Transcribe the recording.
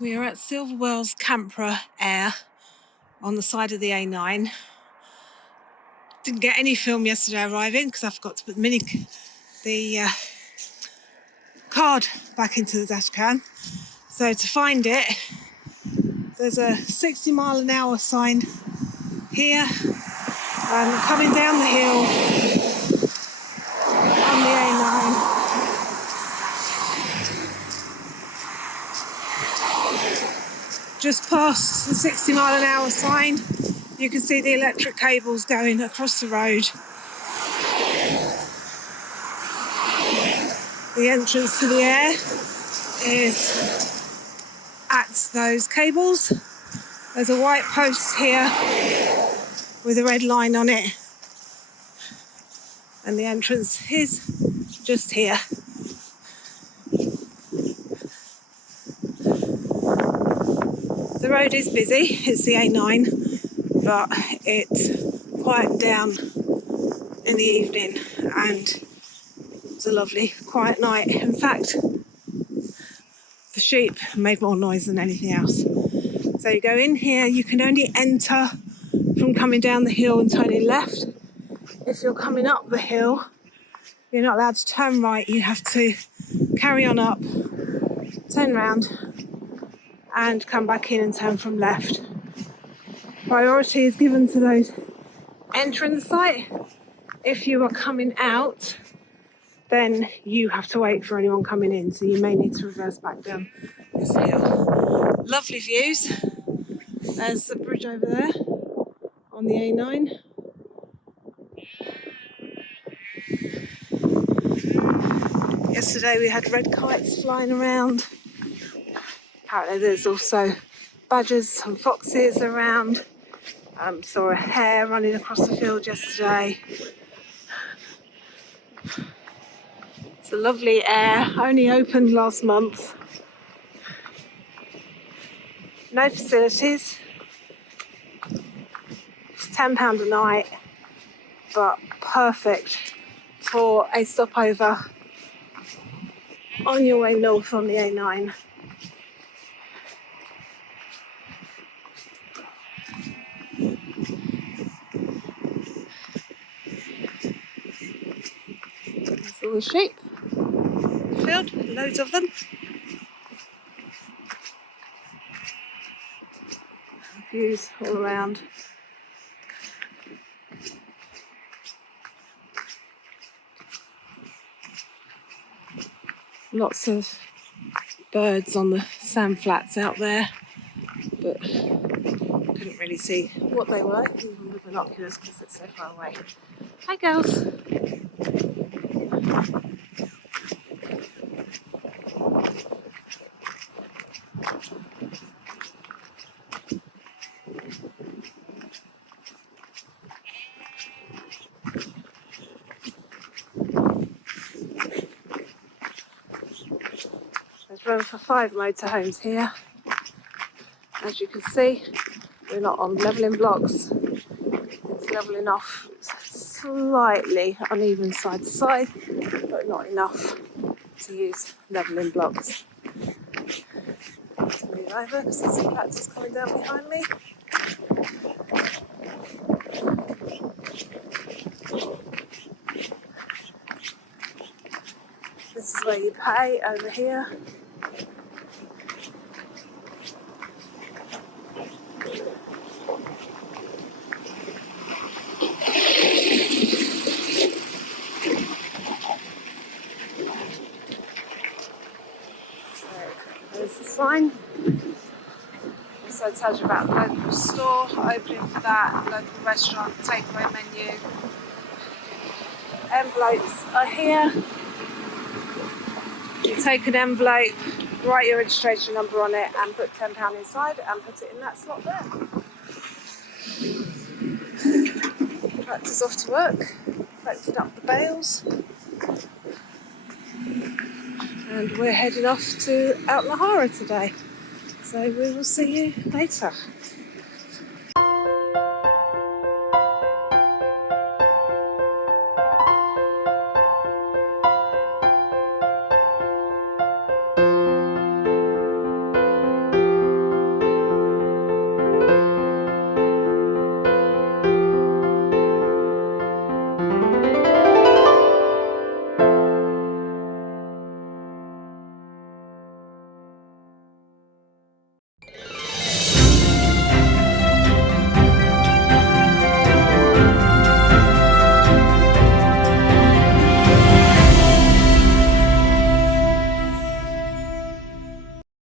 We are at Silver Wells Aire on the side of the A9. Didn't get any film yesterday arriving because I forgot to put the card back into the dash cam. So to find it, there's a 60-mile-an-hour sign here, and coming down the hill on the A9. Just past the 60-mile-an-hour sign, you can see the electric cables going across the road. The entrance to the Aire is at those cables. There's a white post here with a red line on it, and the entrance is just here. The road is busy, it's the A9, but it's quieted down in the evening and it's a lovely quiet night. In fact, the sheep made more noise than anything else. So you go in here, you can only enter from coming down the hill and turning left. If you're coming up the hill, you're not allowed to turn right, you have to carry on up, turn round and come back in and turn from left. Priority is given to those entrance site. If you are coming out, then you have to wait for anyone coming in, so you may need to reverse back down this hill. Lovely views. There's the bridge over there on the A9. Yesterday we had red kites flying around. Apparently there's also badgers and foxes around. Saw a hare running across the field yesterday. It's a lovely Aire, only opened last month. No facilities. It's £10 a night, but perfect for a stopover on your way north on the A9. There's all the sheep. Field, loads of them. Views all around. Lots of birds on the sand flats out there, but couldn't really see what they were even with binoculars because it's so far away. Hi girls. There's room for 5 motorhomes here. As you can see, we're not on levelling blocks. It's levelling off slightly uneven side to side, but not enough to use levelling blocks. Let's move over because there's some tractors coming down behind me. This is where you pay over here. There's the sign. Also tells you about the local store, opening for that, local restaurant, takeaway menu. Envelopes are here. You take an envelope, write your registration number on it and put £10 inside and put it in that slot there. Tractor's off to work, collecting up the bales. And we're heading off to Hymer today. So we will see you later.